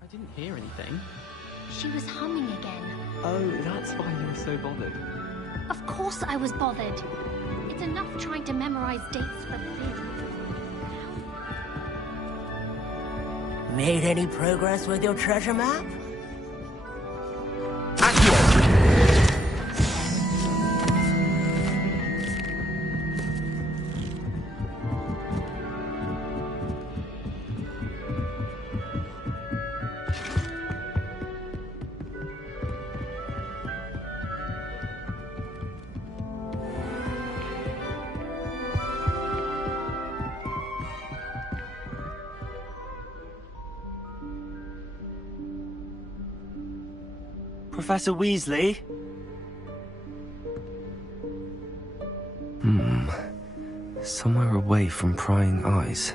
I didn't hear anything. She was humming again. Oh, that's why you were so bothered. Of course I was bothered. It's enough trying to memorize dates for Fizz. Made any progress with your treasure map? Professor Weasley? Somewhere away from prying eyes.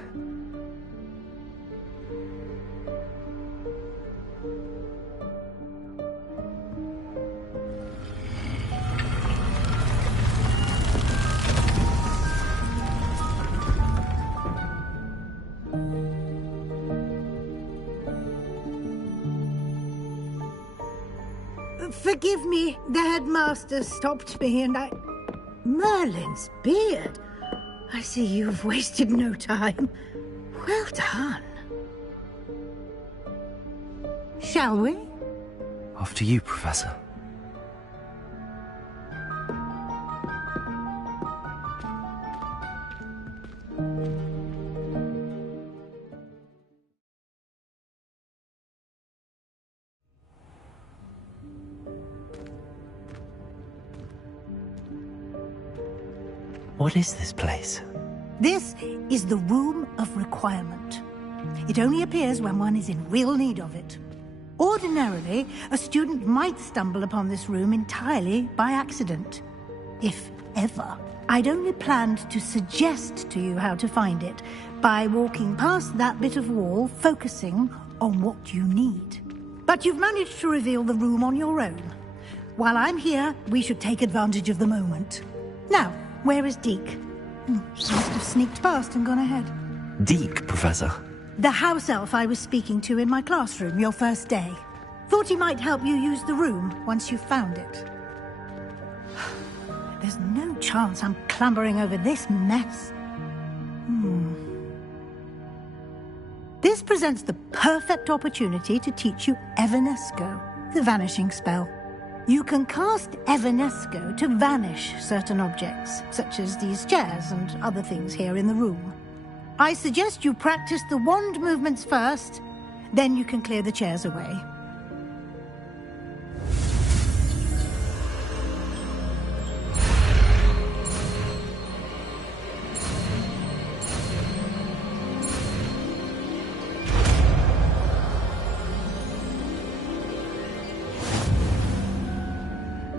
Forgive me, the headmaster stopped me and I... Merlin's beard! I see you've wasted no time. Well done. Shall we? After you, Professor. What is this place? This is the Room of Requirement. It only appears when one is in real need of it. Ordinarily, a student might stumble upon this room entirely by accident. If ever. I'd only planned to suggest to you how to find it by walking past that bit of wall, focusing on what you need. But you've managed to reveal the room on your own. While I'm here, we should take advantage of the moment. Now, where is Deke? Must have sneaked past and gone ahead. Deke, Professor. The house elf I was speaking to in my classroom your first day. Thought he might help you use the room once you found it. There's no chance I'm clambering over this mess. This presents the perfect opportunity to teach you Evanesco, the vanishing spell. You can cast Evanesco to vanish certain objects, such as these chairs and other things here in the room. I suggest you practice the wand movements first, then you can clear the chairs away.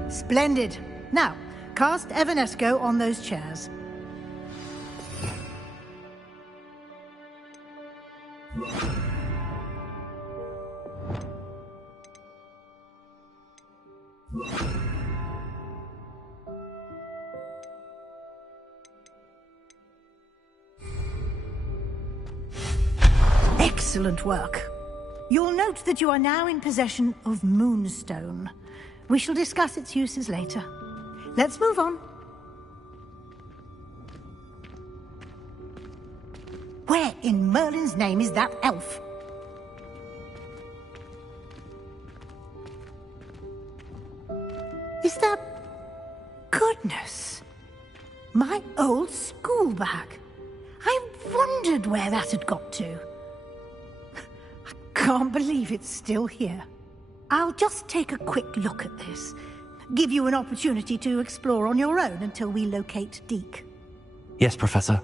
Splendid. Now, cast Evanesco on those chairs. Excellent work. You'll note that you are now in possession of Moonstone. We shall discuss its uses later. Let's move on. Where in Merlin's name is that elf? Is that... Goodness! My old school bag. I wondered where that had got to. I can't believe it's still here. I'll just take a quick look at this. Give you an opportunity to explore on your own until we locate Deke. Yes, Professor.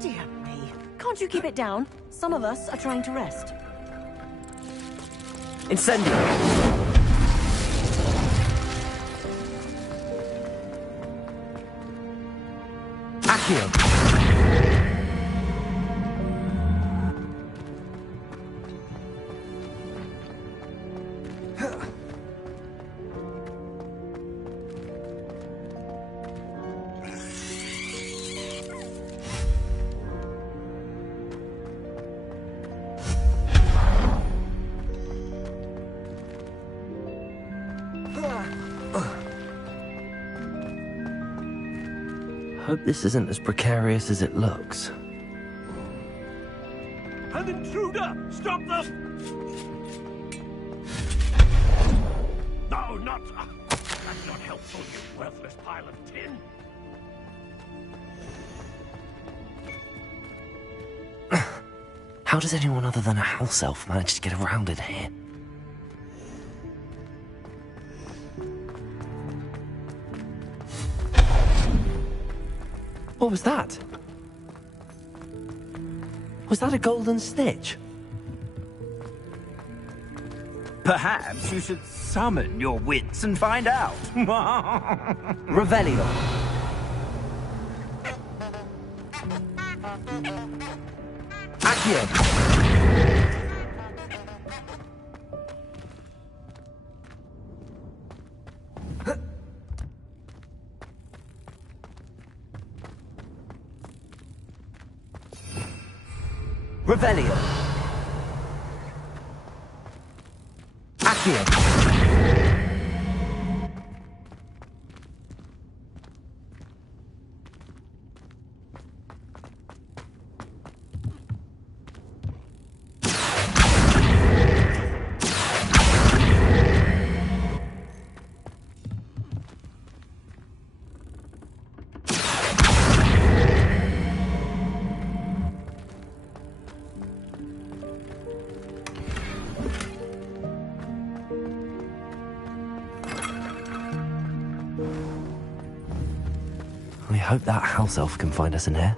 Dear me. Can't you keep it down? Some of us are trying to rest. Incendio! Accio! Hope this isn't as precarious as it looks. An intruder! Stop them! No, not... That's not helpful, you worthless pile of tin. How does anyone other than a house elf manage to get around in here? What was that? Was that a golden snitch? Perhaps you should summon your wits and find out. Revelio. Accio. Revelio. Accio. hope that house elf can find us in here.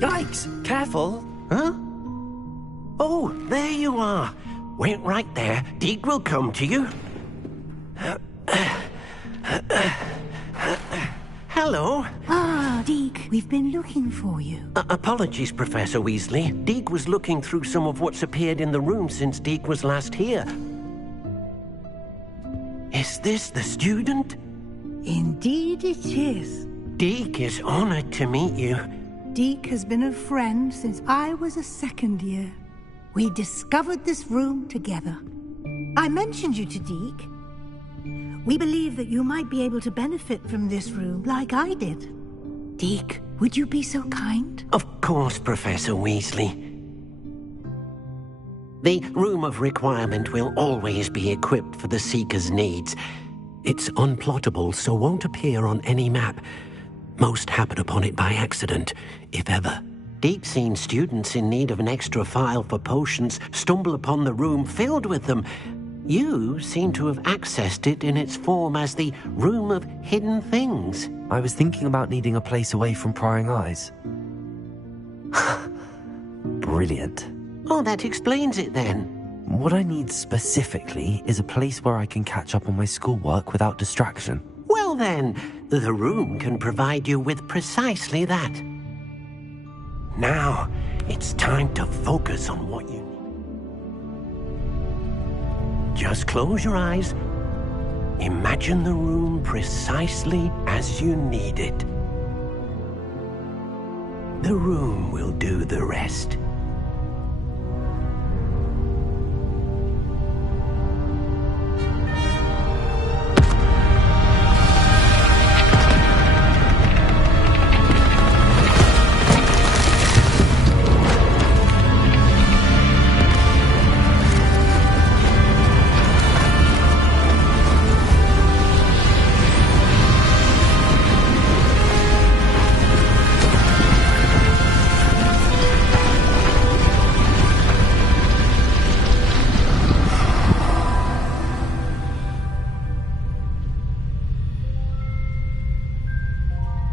Yikes! Careful! Huh? Oh, there you are. Wait right there. Deke will come to you. Hello. Ah, Deke, we've been looking for you. Apologies, Professor Weasley. Deke was looking through some of what's appeared in the room since Deke was last here. Is this the student? Indeed it is. Deke is honored to meet you. Deke has been a friend since I was a second year. We discovered this room together. I mentioned you to Deke. We believe that you might be able to benefit from this room like I did. Deke, would you be so kind? Of course, Professor Weasley. The Room of Requirement will always be equipped for the Seeker's needs. It's unplottable, so won't appear on any map. Most happen upon it by accident, if ever. Deep-seen students in need of an extra file for potions stumble upon the room filled with them. You seem to have accessed it in its form as the Room of Hidden Things. I was thinking about needing a place away from prying eyes. Brilliant. Oh, that explains it then. What I need specifically is a place where I can catch up on my schoolwork without distraction. Well then, the room can provide you with precisely that. Now, it's time to focus on what you need. Just close your eyes. Imagine the room precisely as you need it. The room will do the rest.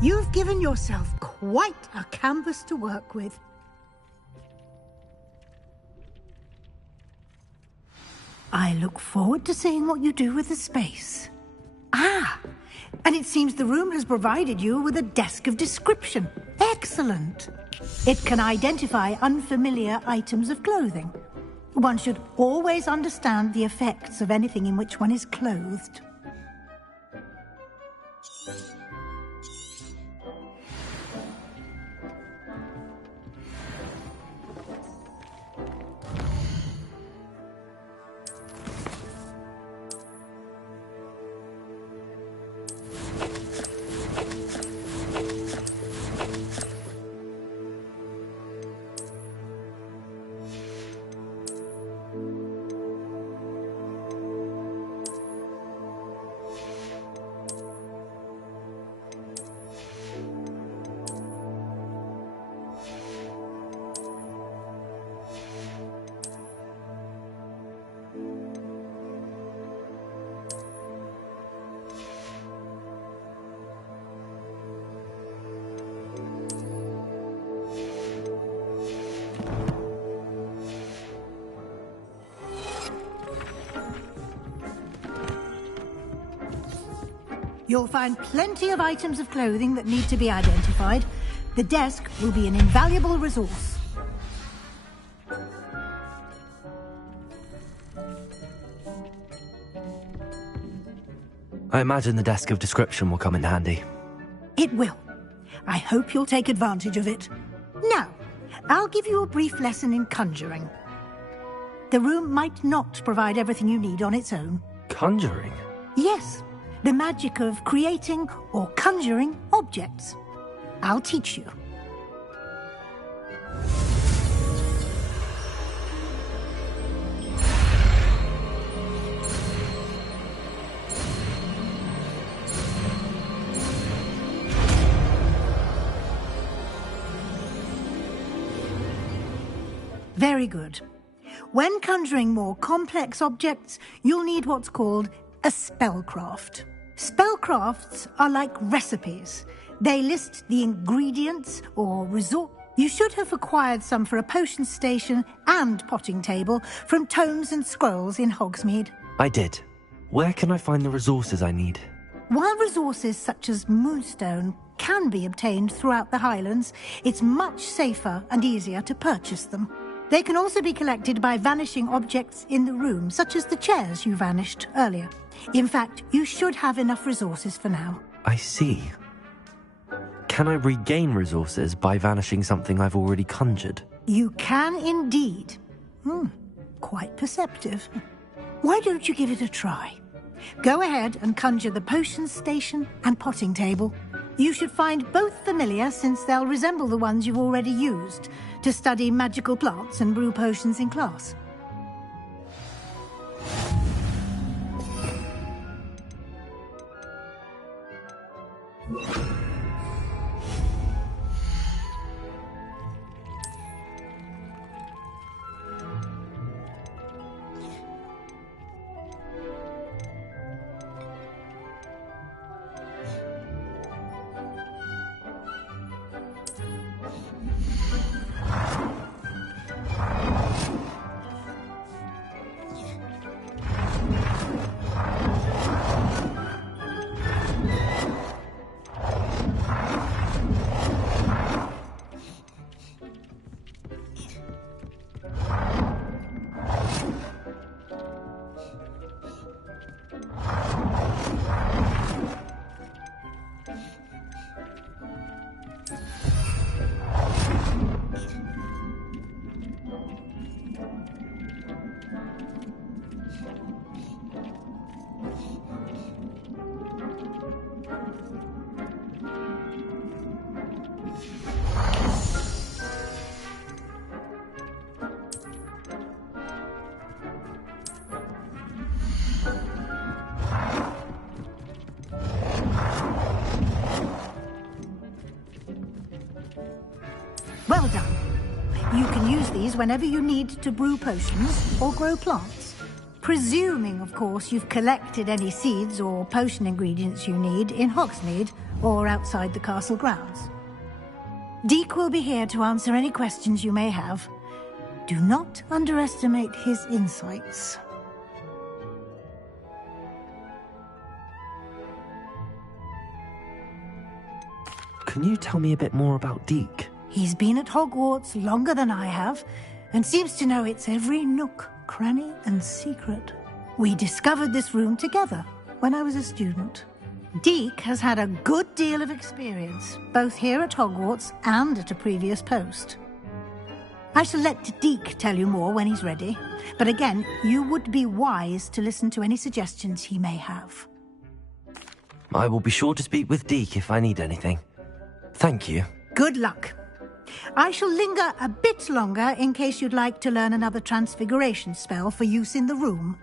You've given yourself quite a canvas to work with. I look forward to seeing what you do with the space. Ah, and it seems the room has provided you with a desk of description. Excellent. It can identify unfamiliar items of clothing. One should always understand the effects of anything in which one is clothed. You'll find plenty of items of clothing that need to be identified. The desk will be an invaluable resource. I imagine the desk of description will come in handy. It will. I hope you'll take advantage of it. Now, I'll give you a brief lesson in conjuring. The room might not provide everything you need on its own. Conjuring? Yes, the magic of creating or conjuring objects. I'll teach you. Very good. When conjuring more complex objects, you'll need what's called a spellcraft. Spellcrafts are like recipes. They list the ingredients or resort. You should have acquired some for a potion station and potting table from tomes and scrolls in Hogsmeade. I did. Where can I find the resources I need? While resources such as Moonstone can be obtained throughout the Highlands, it's much safer and easier to purchase them. They can also be collected by vanishing objects in the room, such as the chairs you vanished earlier. In fact, you should have enough resources for now. I see. Can I regain resources by vanishing something I've already conjured? You can indeed. Quite perceptive. Why don't you give it a try? Go ahead and conjure the potion station and potting table. You should find both familiar, since they'll resemble the ones you've already used to study magical plants and brew potions in class. Well done. You can use these whenever you need to brew potions or grow plants. Presuming, of course, you've collected any seeds or potion ingredients you need in Hogsmeade or outside the castle grounds. Deek will be here to answer any questions you may have. Do not underestimate his insights. Can you tell me a bit more about Deek? He's been at Hogwarts longer than I have, and seems to know its every nook, cranny, and secret. We discovered this room together when I was a student. Deek has had a good deal of experience, both here at Hogwarts and at a previous post. I shall let Deek tell you more when he's ready, but again, you would be wise to listen to any suggestions he may have. I will be sure to speak with Deek if I need anything. Thank you. Good luck. I shall linger a bit longer in case you'd like to learn another transfiguration spell for use in the room.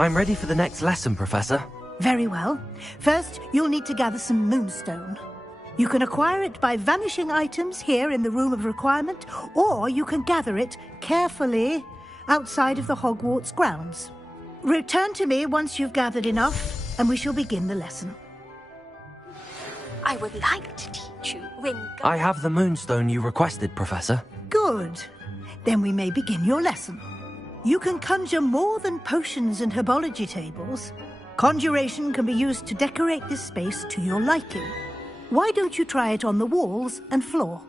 I'm ready for the next lesson, Professor. Very well. First, you'll need to gather some Moonstone. You can acquire it by vanishing items here in the Room of Requirement, or you can gather it carefully outside of the Hogwarts grounds. Return to me once you've gathered enough, and we shall begin the lesson. I would like to teach you when... I have the Moonstone you requested, Professor. Good. Then we may begin your lesson. You can conjure more than potions and herbology tables. Conjuration can be used to decorate this space to your liking. Why don't you try it on the walls and floor?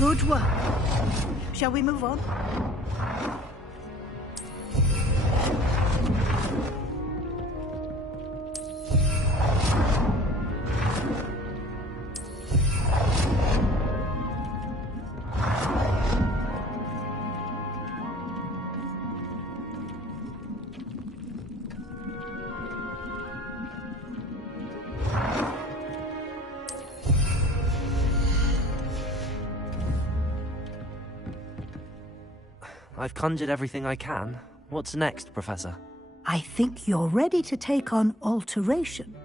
Good work. Shall we move on? I've conjured everything I can. What's next, Professor? I think you're ready to take on alteration.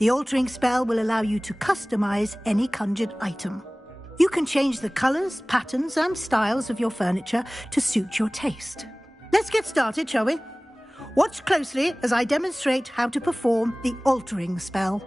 The altering spell will allow you to customize any conjured item. You can change the colors, patterns, and styles of your furniture to suit your taste. Let's get started, shall we? Watch closely as I demonstrate how to perform the altering spell.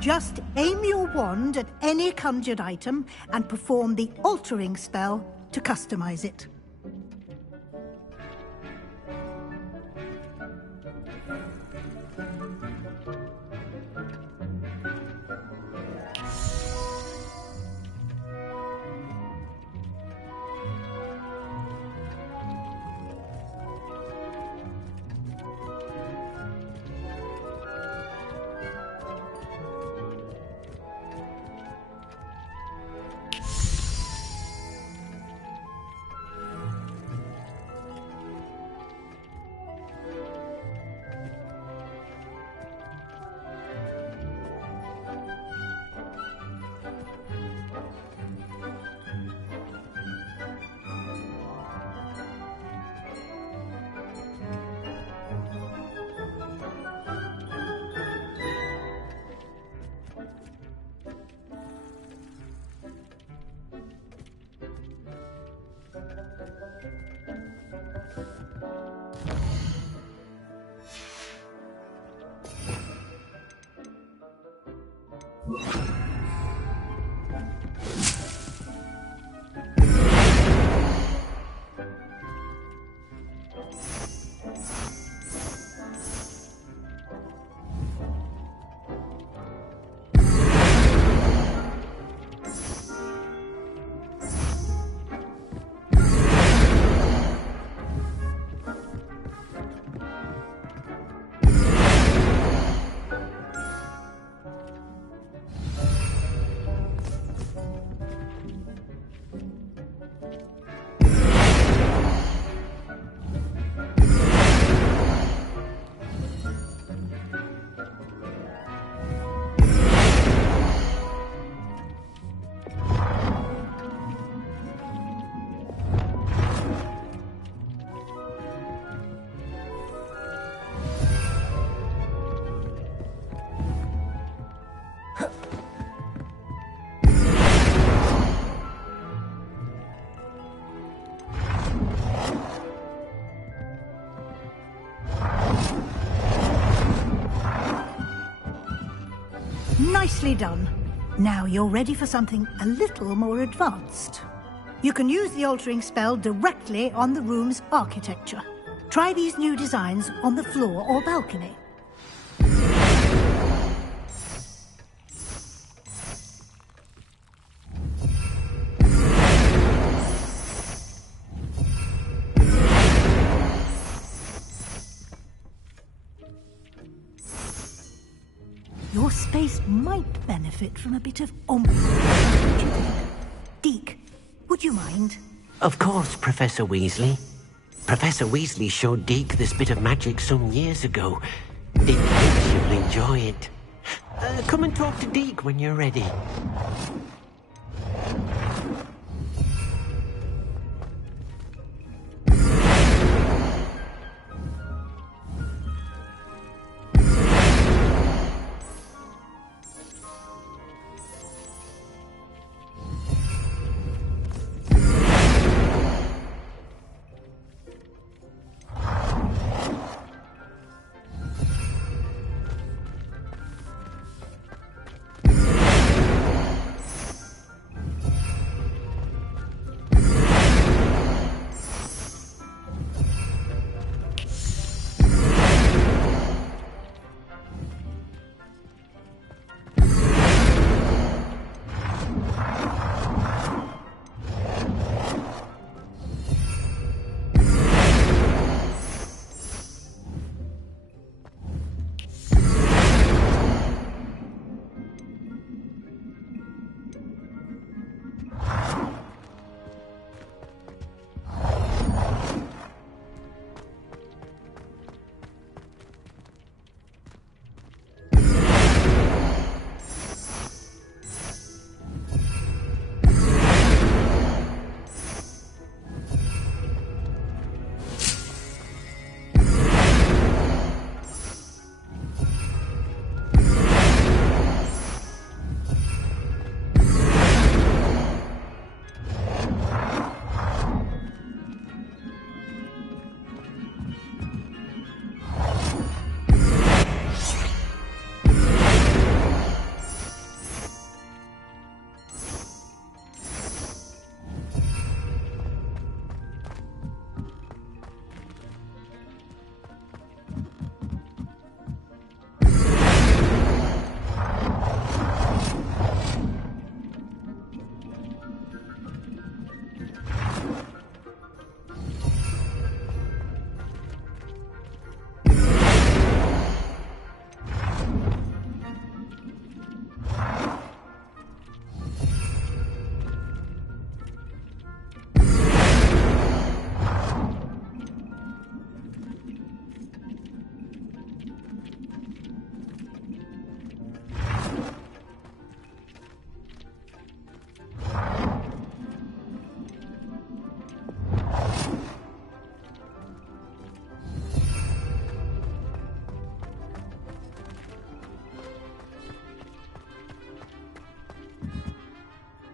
Just aim your wand at any conjured item and perform the altering spell to customize it. Nicely done. Now you're ready for something a little more advanced. You can use the altering spell directly on the room's architecture. Try these new designs on the floor or balcony. Your space might benefit from a bit of oomph. What do you think? Deke, would you mind? Of course, Professor Weasley. Professor Weasley showed Deke this bit of magic some years ago. Deke thinks you'll enjoy it. Come and talk to Deke when you're ready.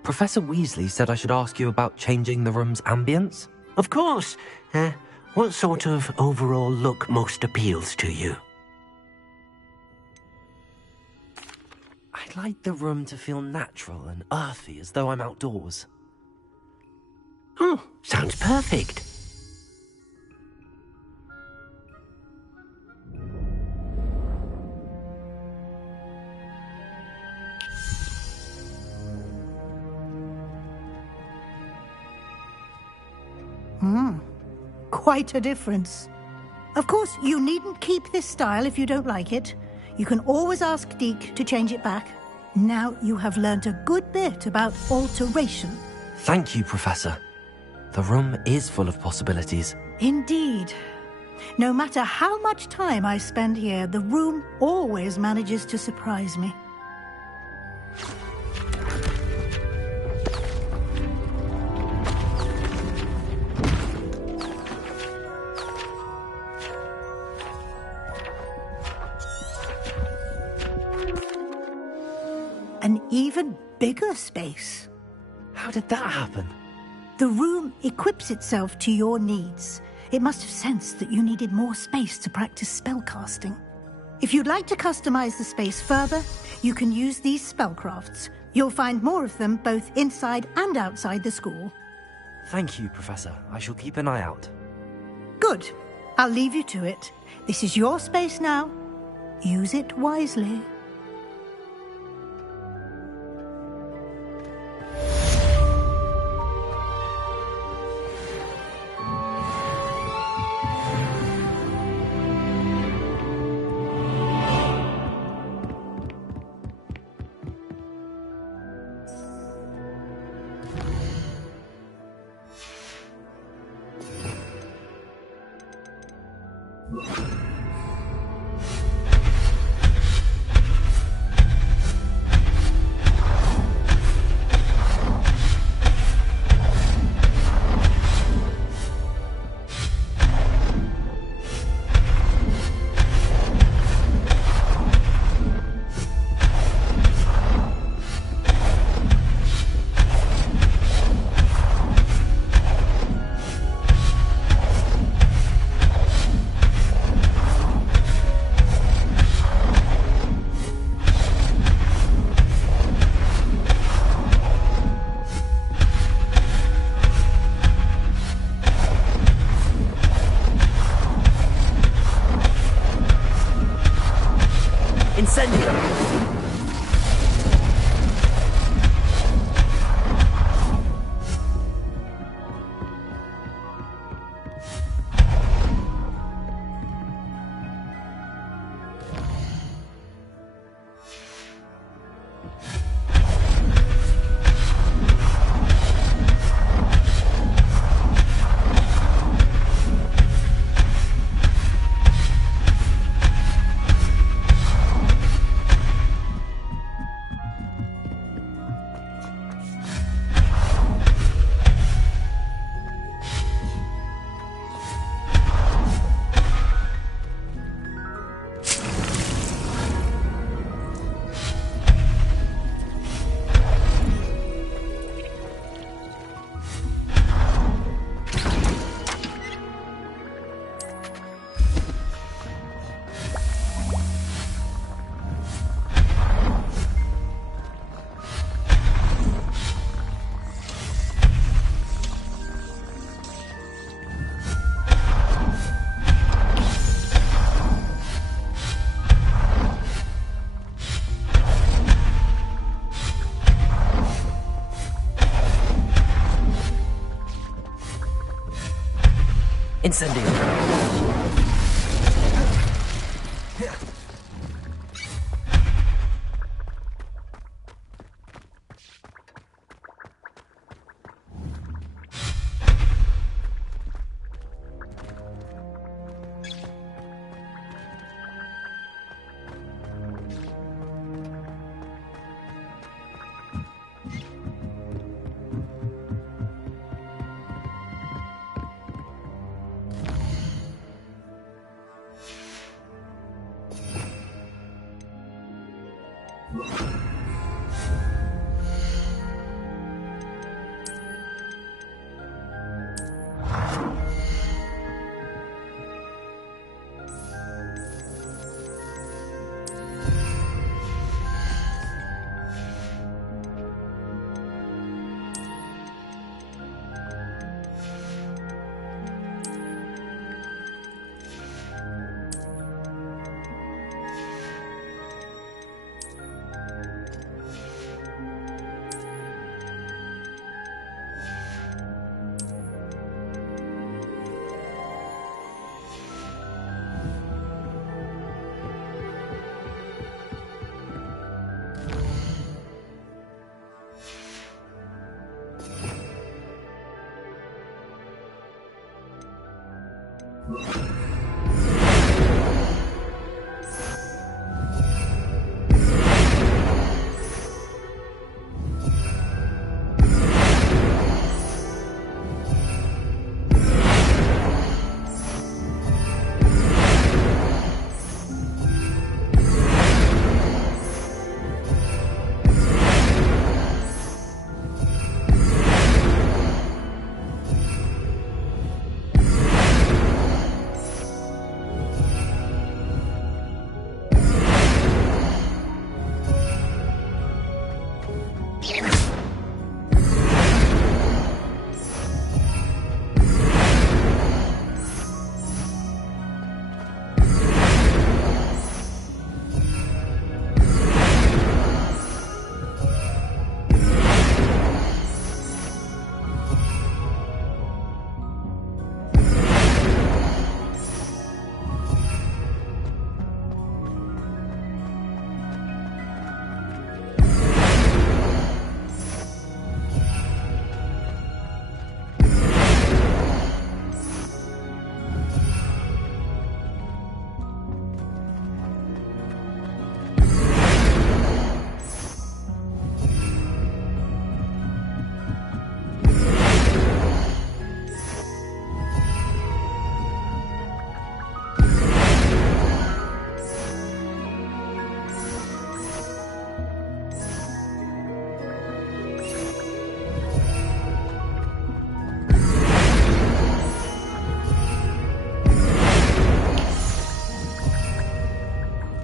Professor Weasley said I should ask you about changing the room's ambience. Of course. What sort of overall look most appeals to you? I'd like the room to feel natural and earthy, as though I'm outdoors. Oh, sounds perfect. Quite a difference. Of course, you needn't keep this style if you don't like it. You can always ask Deke to change it back. Now you have learnt a good bit about alteration. Thank you, Professor. The room is full of possibilities. Indeed. No matter how much time I spend here, the room always manages to surprise me. An even bigger space. How did that happen? The room equips itself to your needs. It must have sensed that you needed more space to practice spellcasting. If you'd like to customize the space further, you can use these spellcrafts. You'll find more of them both inside and outside the school. Thank you, Professor. I shall keep an eye out. Good. I'll leave you to it. This is your space now. Use it wisely. Incendio.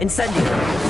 Incendio.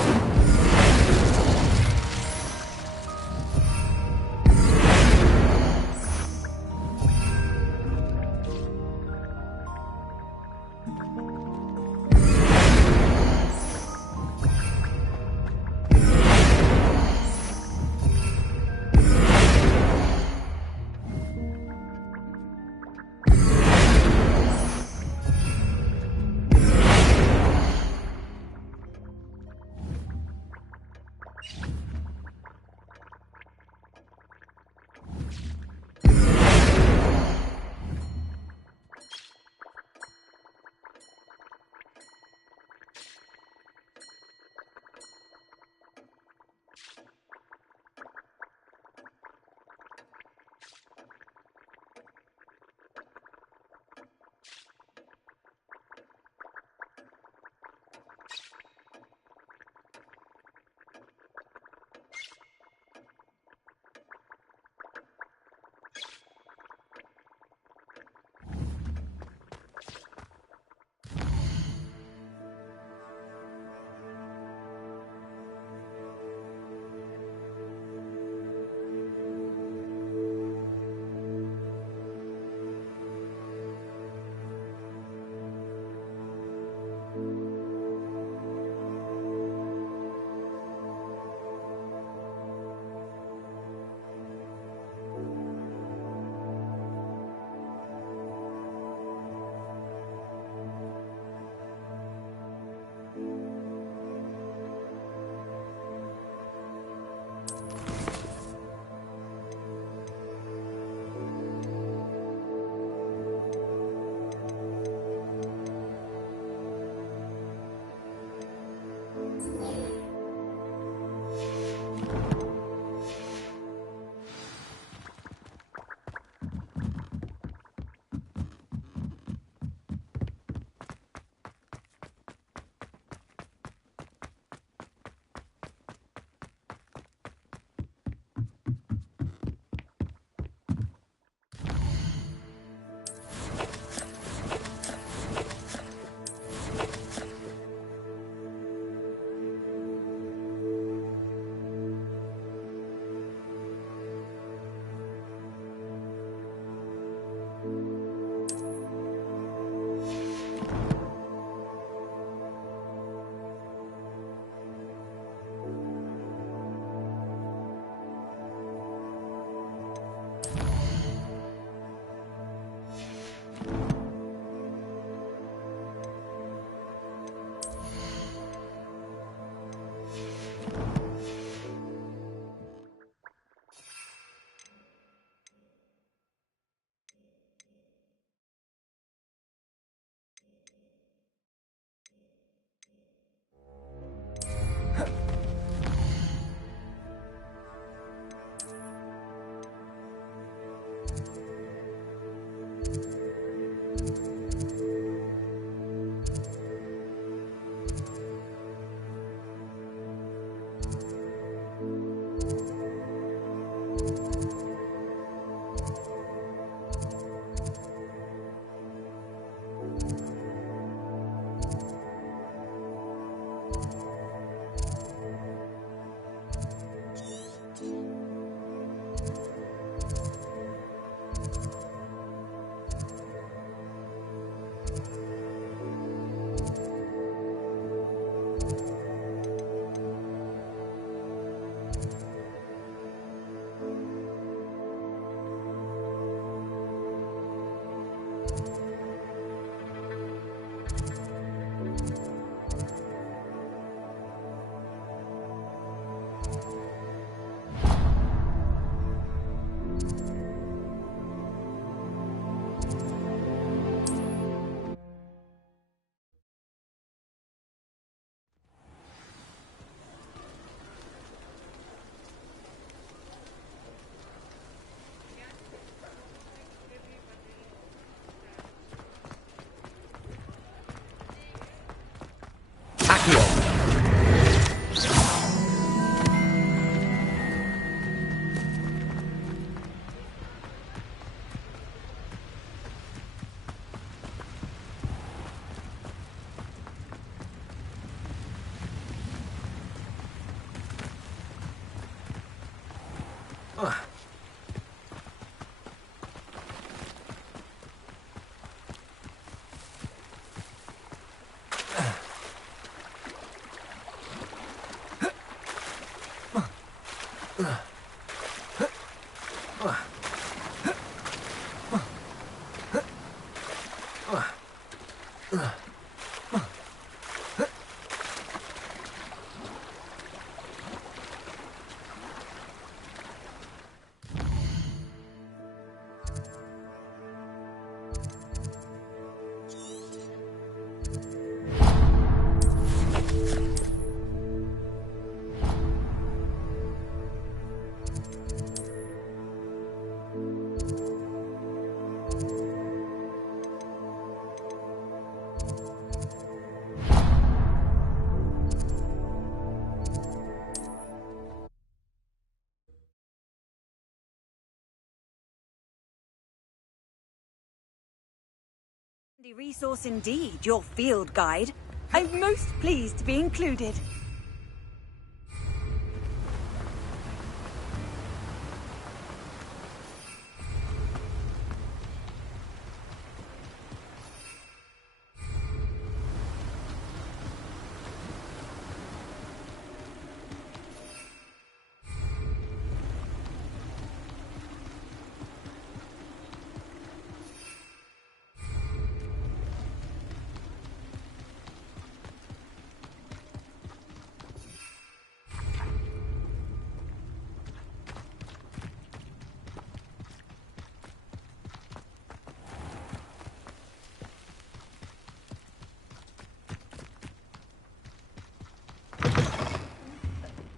The resource indeed, your field guide. I'm most pleased to be included.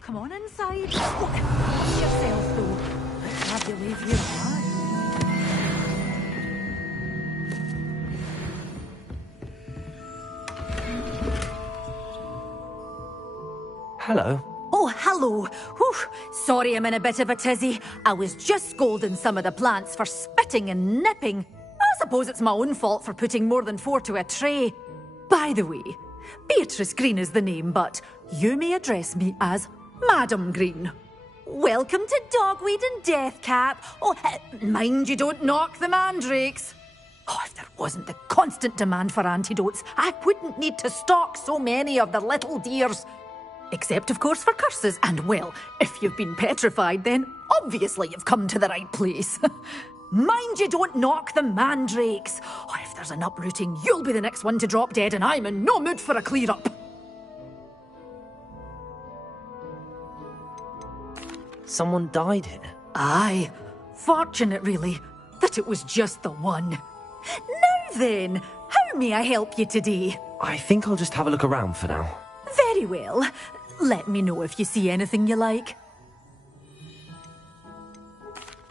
Come on inside. Watch yourself, though. Let's have you leave here alive. Hello. Oh, hello. Whew. Sorry I'm in a bit of a tizzy. I was just scolding some of the plants for spitting and nipping. I suppose it's my own fault for putting more than 4 to a tray. By the way, Beatrice Green is the name, but you may address me as Madam Green. Welcome to Dogweed and Deathcap. Oh, mind you don't knock the mandrakes. Oh, if there wasn't the constant demand for antidotes, I wouldn't need to stock so many of the little dears. Except, of course, for curses. And, well, if you've been petrified, then obviously you've come to the right place. Mind you don't knock the mandrakes. Oh, if there's an uprooting, you'll be the next one to drop dead, and I'm in no mood for a clear-up. Someone died here. Aye. Fortunate, really, that it was just the one. Now then, how may I help you today? I think I'll just have a look around for now. Very well. Let me know if you see anything you like.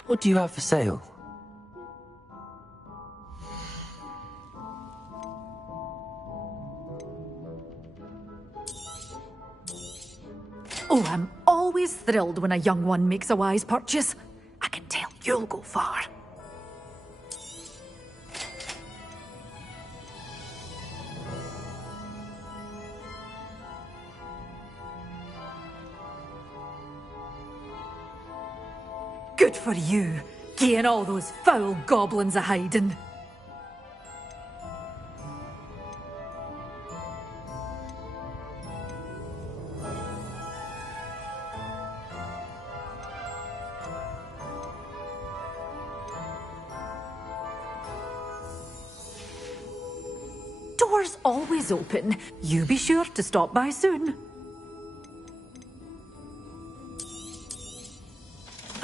What do you have for sale? Oh, I'm always thrilled when a young one makes a wise purchase. I can tell you'll go far. Good for you, getting all those foul goblins a hiding. Doors always open. You be sure to stop by soon.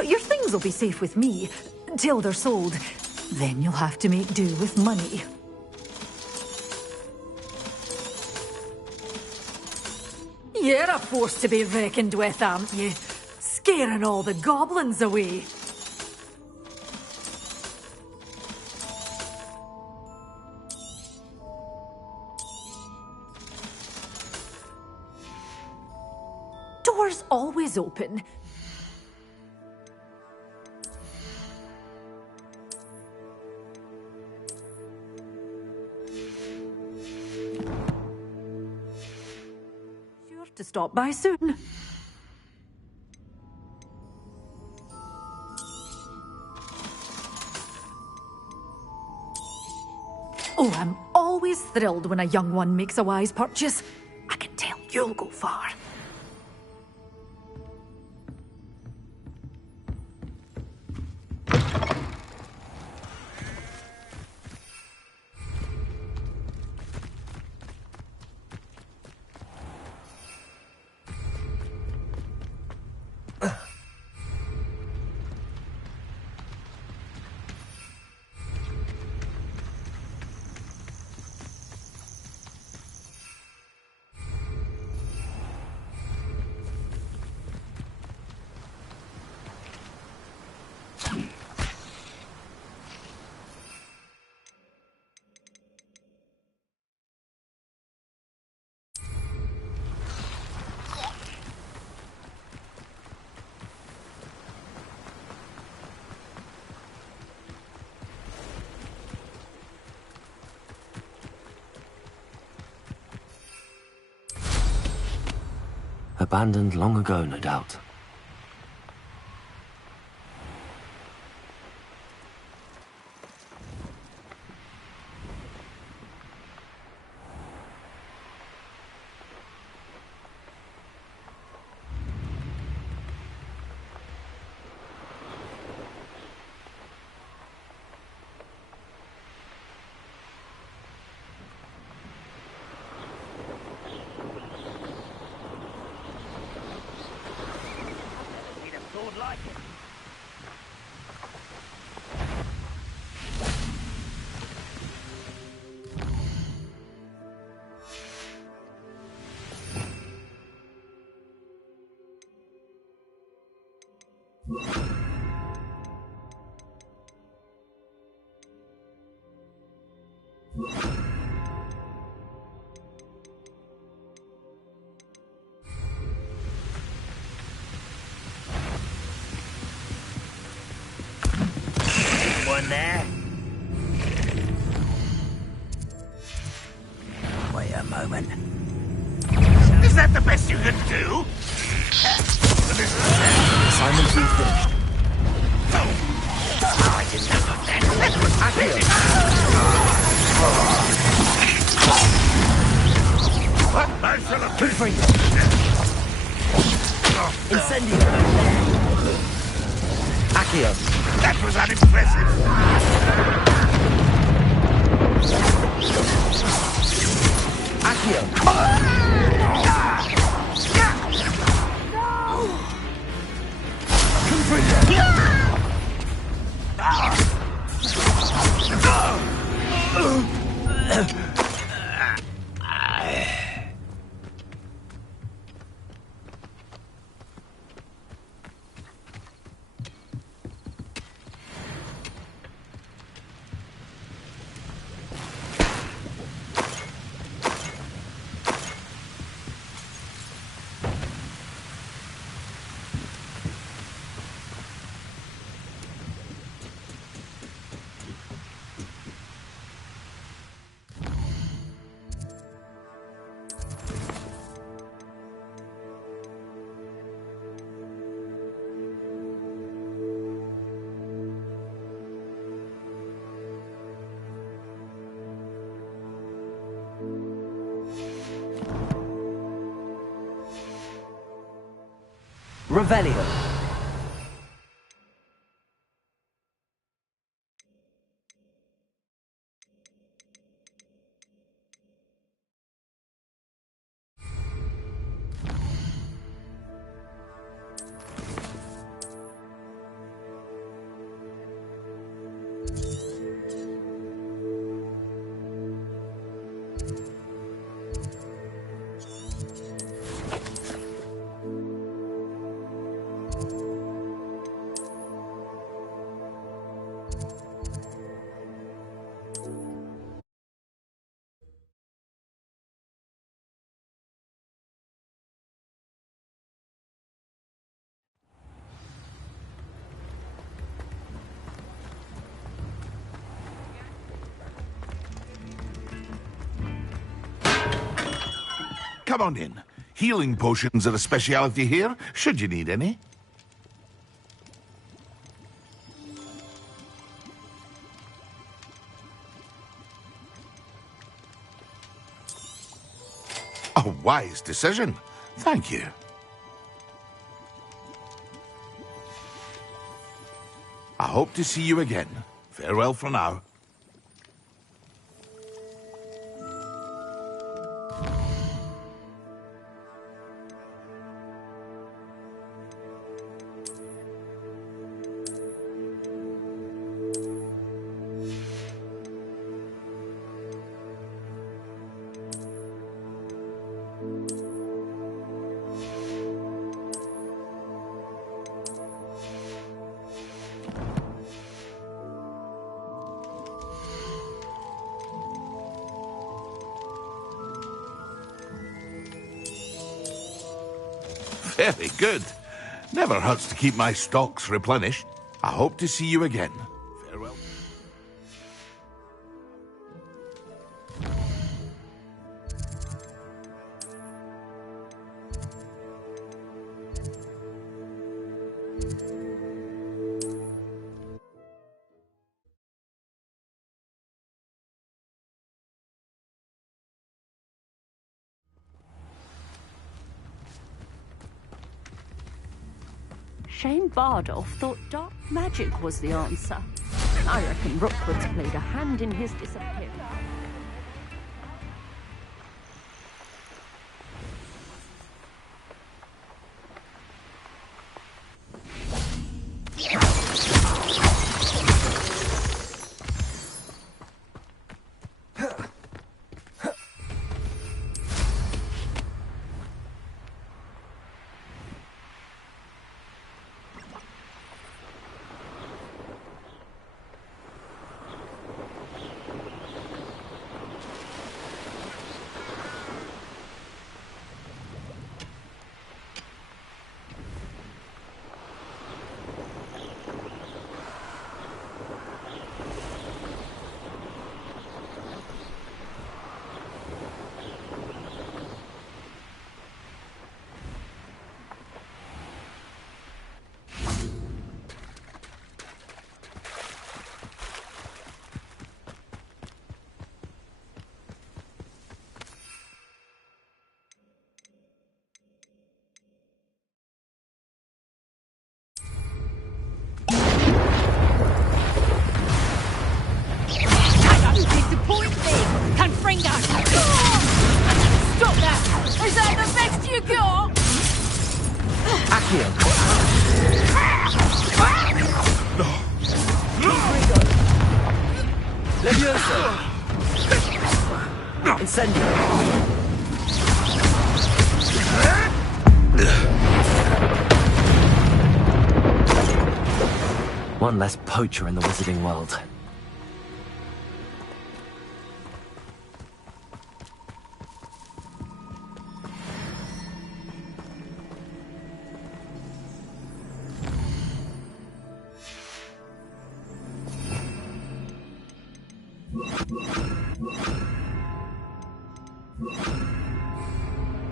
Your things will be safe with me, till they're sold. Then you'll have to make do with money. You're a force to be reckoned with, aren't you? Scaring all the goblins away. Doors always open. To stop by soon. Oh, I'm always thrilled when a young one makes a wise purchase. I can tell you'll go far. Abandoned long ago, no doubt. We'd have thought like it. One there. Wait a moment. Is that the best you can do? Assignment finished. I didn't know that. I shall have been free. Incendio! Accio! That was unimpressive. Accio! Revelio. Come on in. Healing potions are a speciality here, should you need any. A wise decision. Thank you. I hope to see you again. Farewell for now. Very good. Never hurts to keep my stocks replenished. I hope to see you again. Farewell. Shane Bardolph thought dark magic was the answer. I reckon Rookwood's played a hand in his disappearance. One less poacher in the wizarding world.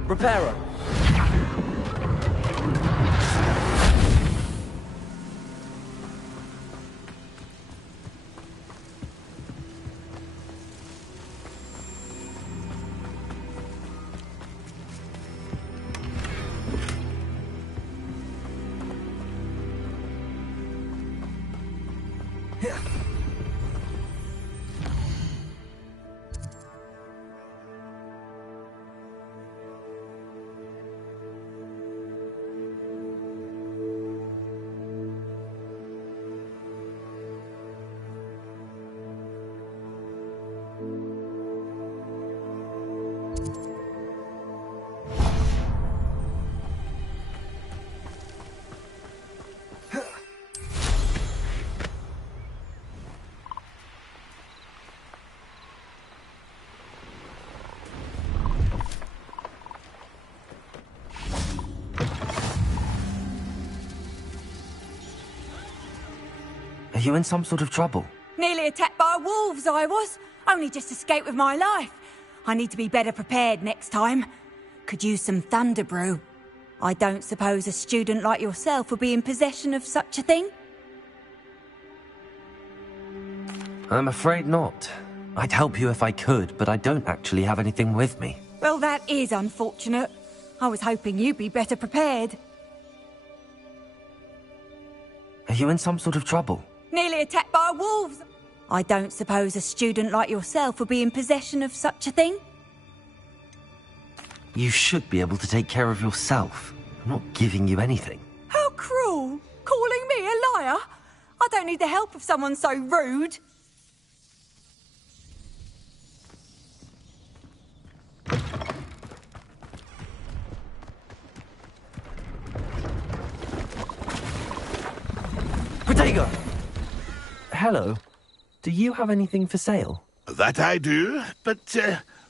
Reparo. Are you in some sort of trouble? Nearly attacked by wolves, I was. Only just escaped with my life. I need to be better prepared next time. Could use some thunder brew. I don't suppose a student like yourself would be in possession of such a thing? I'm afraid not. I'd help you if I could, but I don't actually have anything with me. Well, that is unfortunate. I was hoping you'd be better prepared. Are you in some sort of trouble? Nearly attacked by wolves. I don't suppose a student like yourself would be in possession of such a thing? You should be able to take care of yourself. I'm not giving you anything. How cruel! Calling me a liar? I don't need the help of someone so rude. Protego! Hello. Do you have anything for sale? That I do, but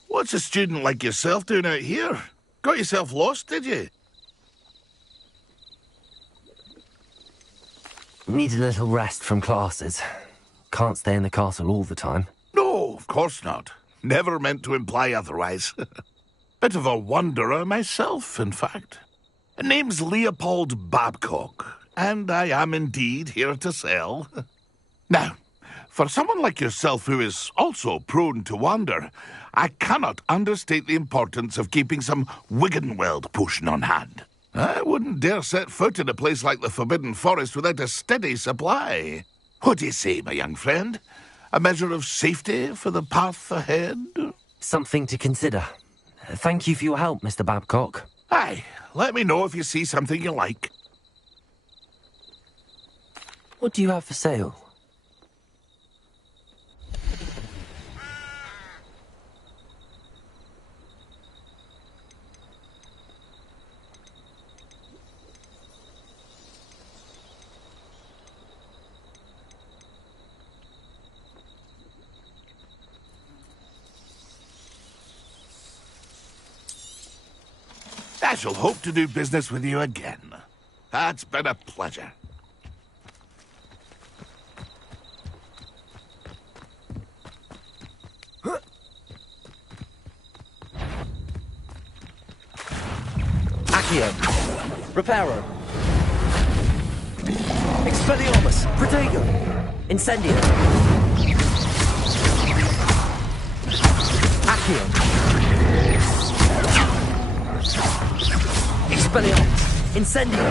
what's a student like yourself doing out here? Got yourself lost, did you? Need a little rest from classes. Can't stay in the castle all the time. No, of course not. Never meant to imply otherwise. Bit of a wanderer myself, in fact. Name's Leopold Babcock, and I am indeed here to sell. Now, for someone like yourself who is also prone to wander, I cannot understate the importance of keeping some Wiggenweld potion on hand. I wouldn't dare set foot in a place like the Forbidden Forest without a steady supply. What do you say, my young friend? A measure of safety for the path ahead? Something to consider. Thank you for your help, Mr. Babcock. Aye, let me know if you see something you like. What do you have for sale? I shall hope to do business with you again. That's been a pleasure. Accio. Reparo. Expelliarmus. Protego. Incendio. Accio. Expelliarmus. Incendio.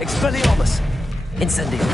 Expelliarmus. Incendio.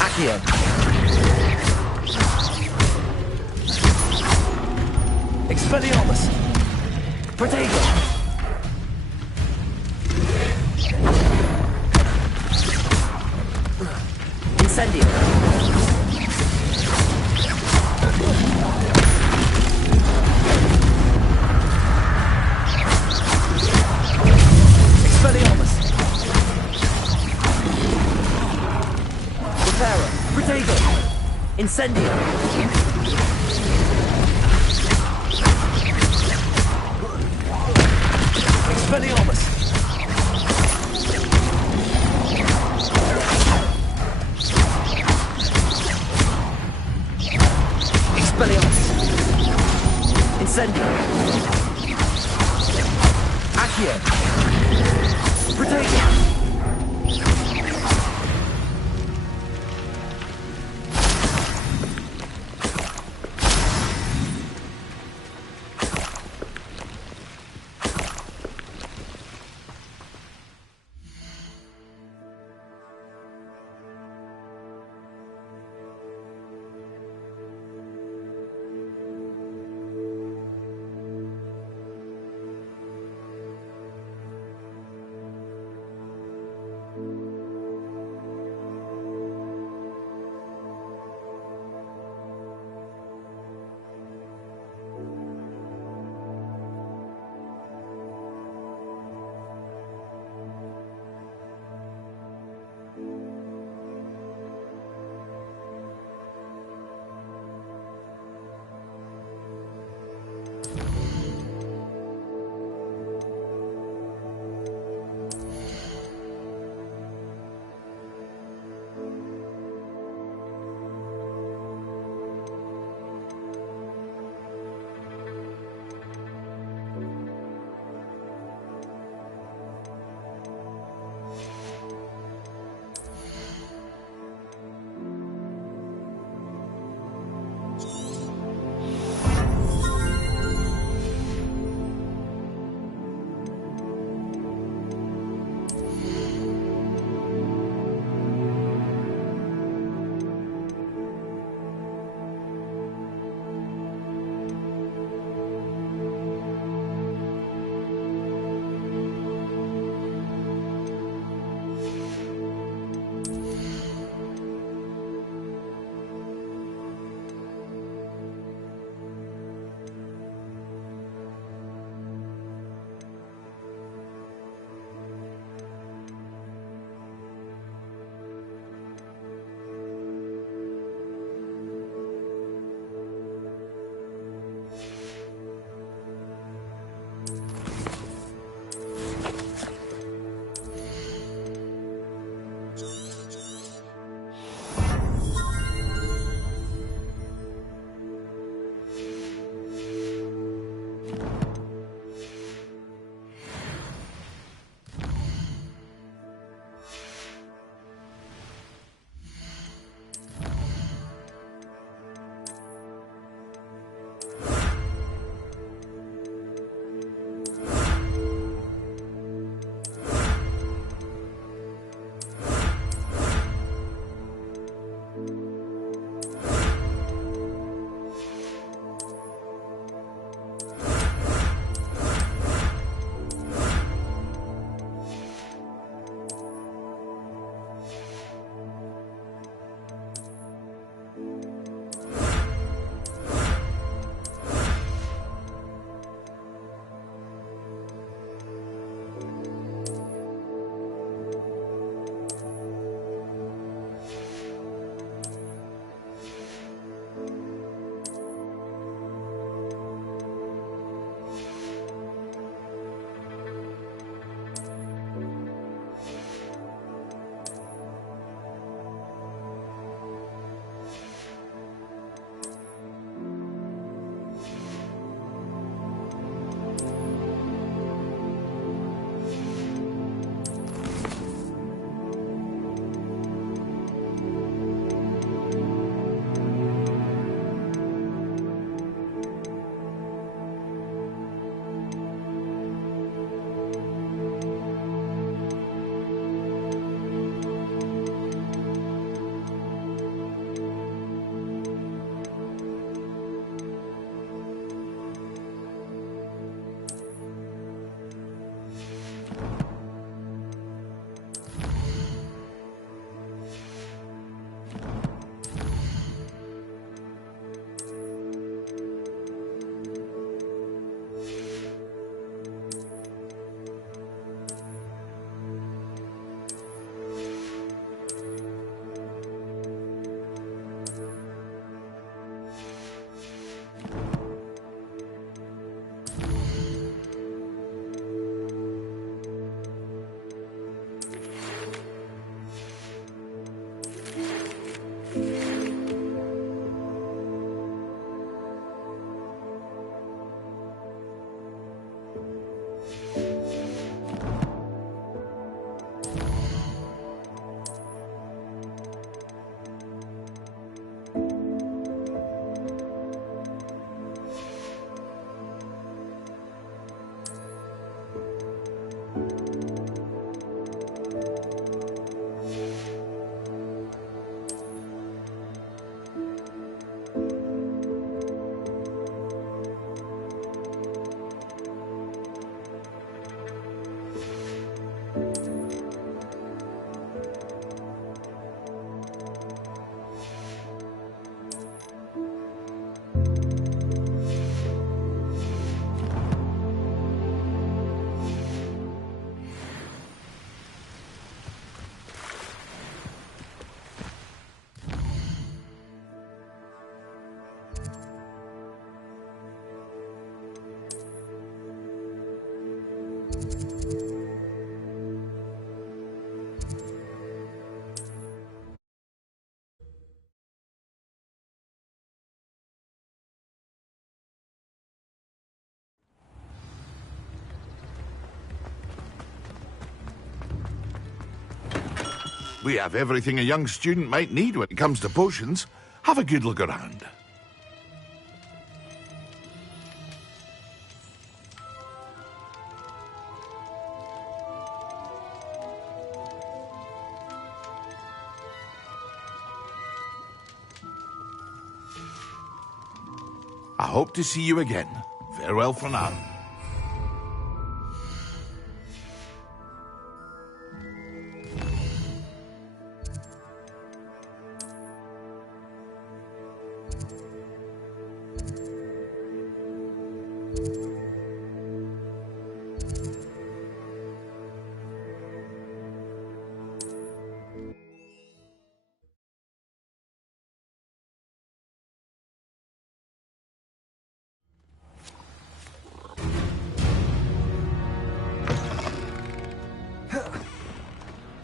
Accio. Expelliarmus. Protego. Incendio. Expelliarmus. Reparo. Protego. Incendio. Expelliarmus. Expelliarmus. Incendio. Accio. Protego. We have everything a young student might need when it comes to potions. Have a good look around. I hope to see you again. Farewell for now.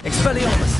Expelliarmus!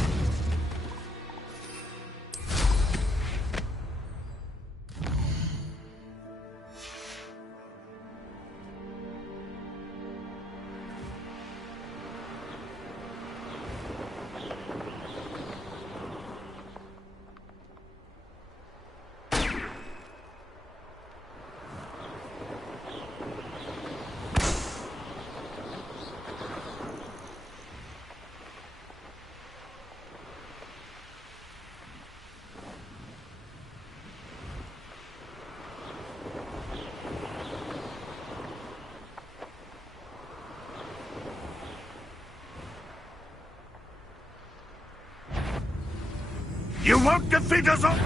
You won't defeat us all!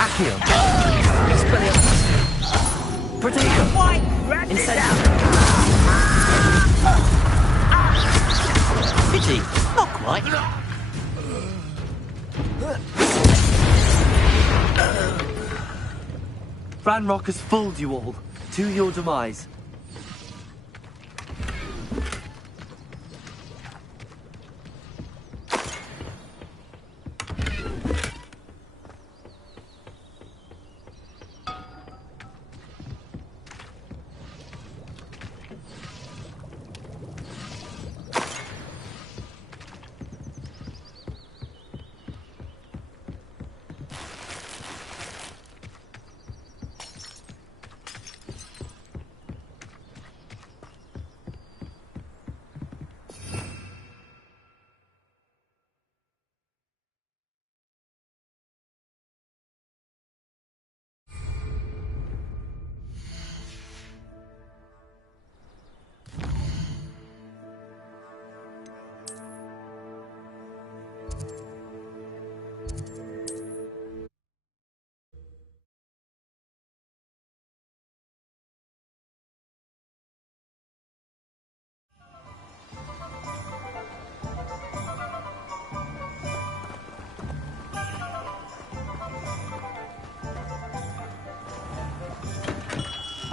Accio! Expelliarmus! Protego! Incendio! Pity, not quite. Ranrock has fooled you all. To your demise.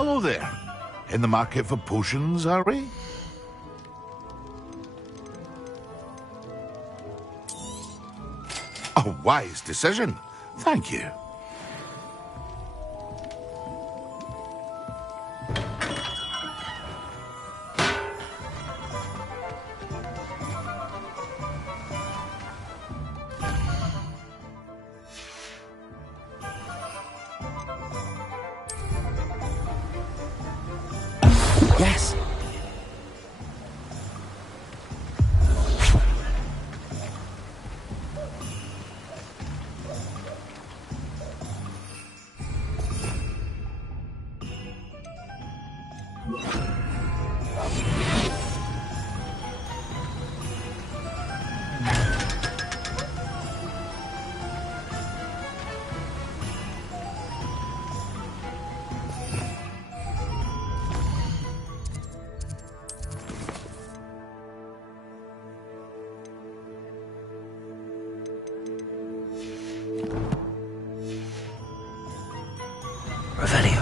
Hello there. In the market for potions, are we? A wise decision. Thank you. Yes. Revelio.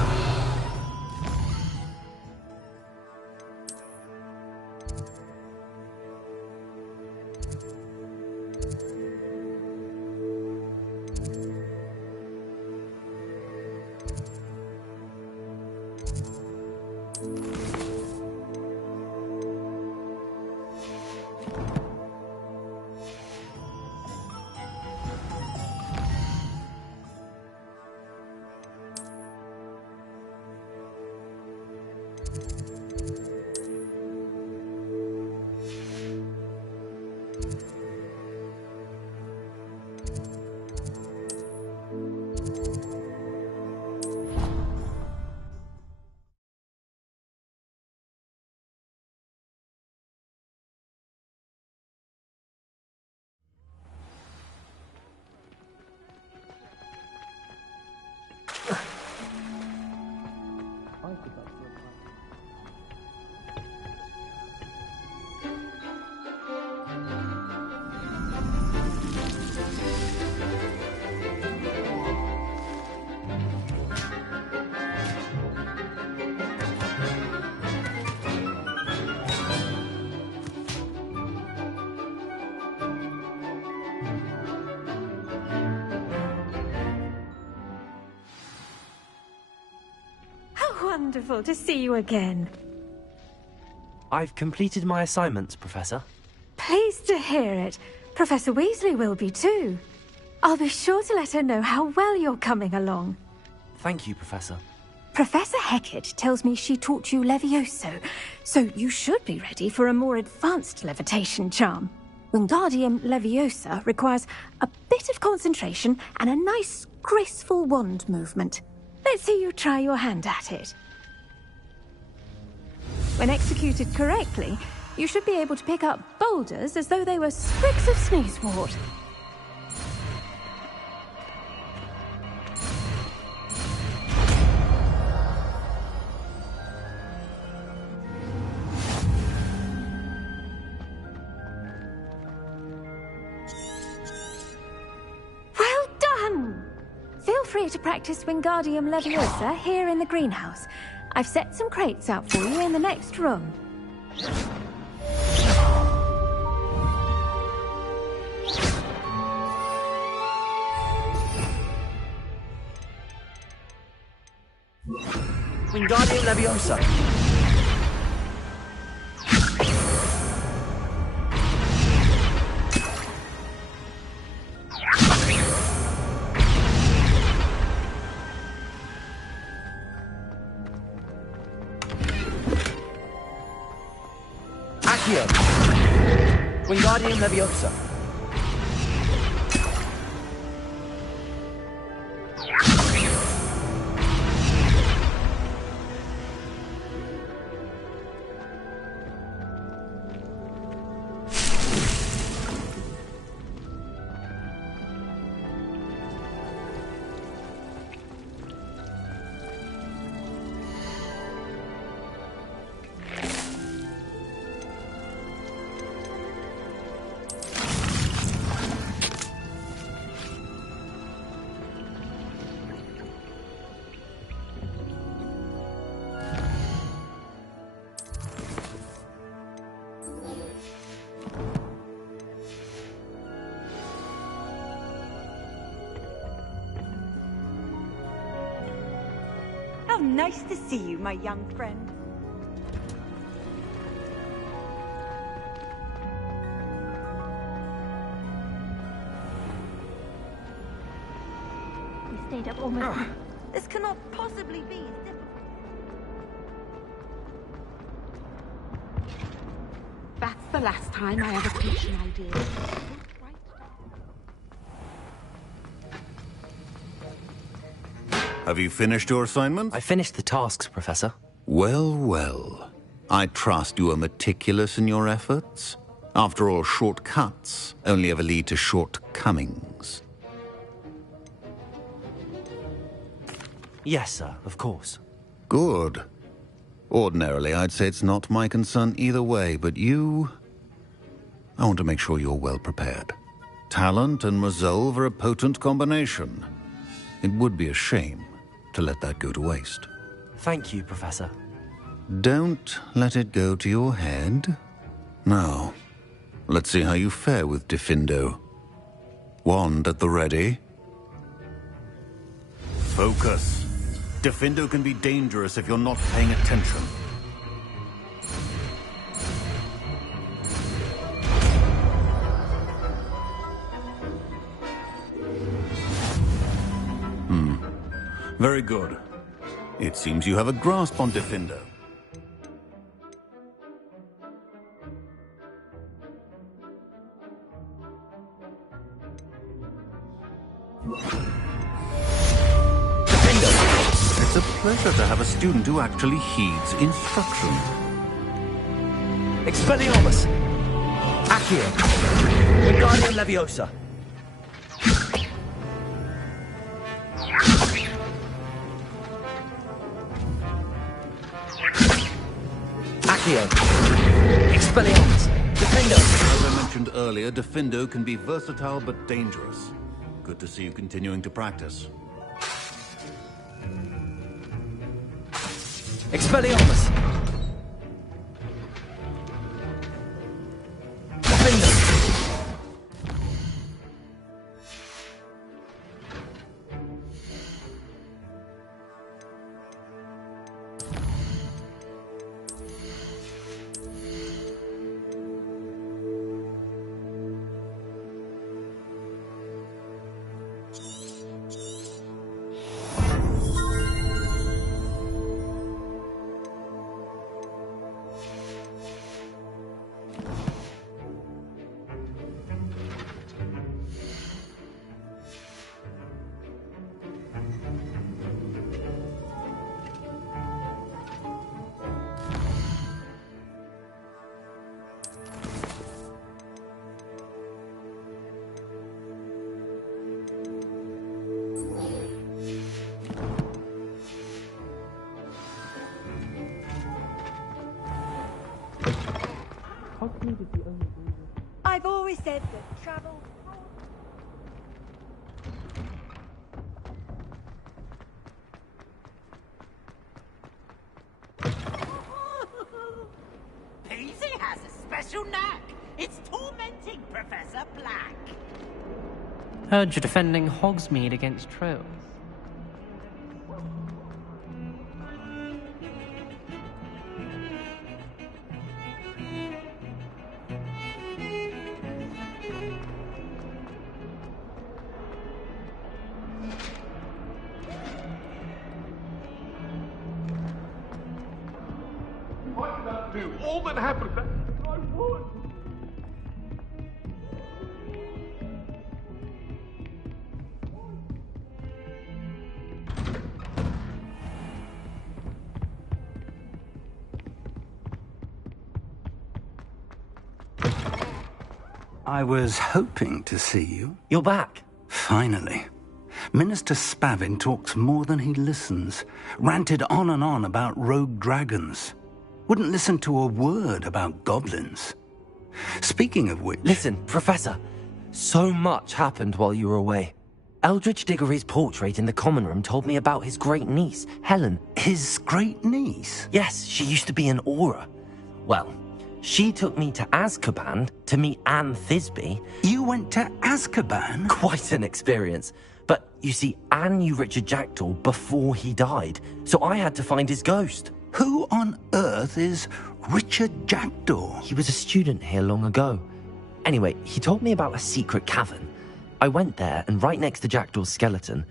Wonderful to see you again. I've completed my assignments, Professor. Pleased to hear it. Professor Weasley will be too. I'll be sure to let her know how well you're coming along. Thank you, Professor. Professor Hecat tells me she taught you Levioso, so you should be ready for a more advanced levitation charm. Wingardium Leviosa requires a bit of concentration and a nice, graceful wand movement. Let's see you try your hand at it. When executed correctly, you should be able to pick up boulders as though they were sprigs of sneezewort. Well done! Feel free to practice Wingardium Leviosa here in the greenhouse. I've set some crates out for you in the next room. Wingardium Leviosa! Accio! Wingardium Leviosa! Nice to see you, my young friend. We stayed up almost... This cannot possibly be as difficult. That's the last time I ever pitched an idea. Have you finished your assignment? I finished the tasks, Professor. Well, well. I trust you are meticulous in your efforts. After all, shortcuts only ever lead to shortcomings. Yes, sir, of course. Good. Ordinarily, I'd say it's not my concern either way, but you... I want to make sure you're well prepared. Talent and resolve are a potent combination. It would be a shame to let that go to waste. Thank you, Professor. Don't let it go to your head. Now, let's see how you fare with Diffindo. Wand at the ready. Focus. Diffindo can be dangerous if you're not paying attention. Very good. It seems you have a grasp on Diffindo. a pleasure to have a student who actually heeds instruction. Expelliarmus! Accio! Wingardium Leviosa! Accio! Expelliarmus! Defendo! As I mentioned earlier, Defendo can be versatile but dangerous. Good to see you continuing to practice. Expelliarmus! Defendo! I've always said that travel... Peasy has a special knack. It's tormenting Professor Black. Heard you're defending Hogsmeade against trolls. Why did I do all that happened? I would. I was hoping to see you. You're back. Finally. Minister Spavin talks more than he listens. Ranted on and on about rogue dragons. Wouldn't listen to a word about goblins. Speaking of which... Listen, Professor. So much happened while you were away. Eldridge Diggory's portrait in the common room told me about his great niece, Helen. His great niece? Yes, she used to be an Auror. Well, she took me to Azkaban to meet Anne Thisbe. You went to Azkaban? Quite an experience. But you see, Anne knew Richard Jackdaw before he died, so I had to find his ghost. Who on earth is Richard Jackdaw? He was a student here long ago. Anyway, he told me about a secret cavern. I went there, and right next to Jackdaw's skeleton,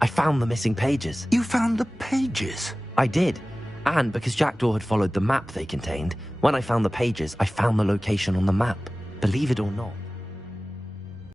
I found the missing pages. You found the pages? I did. And because Jackdaw had followed the map they contained, when I found the pages, I found the location on the map. Believe it or not.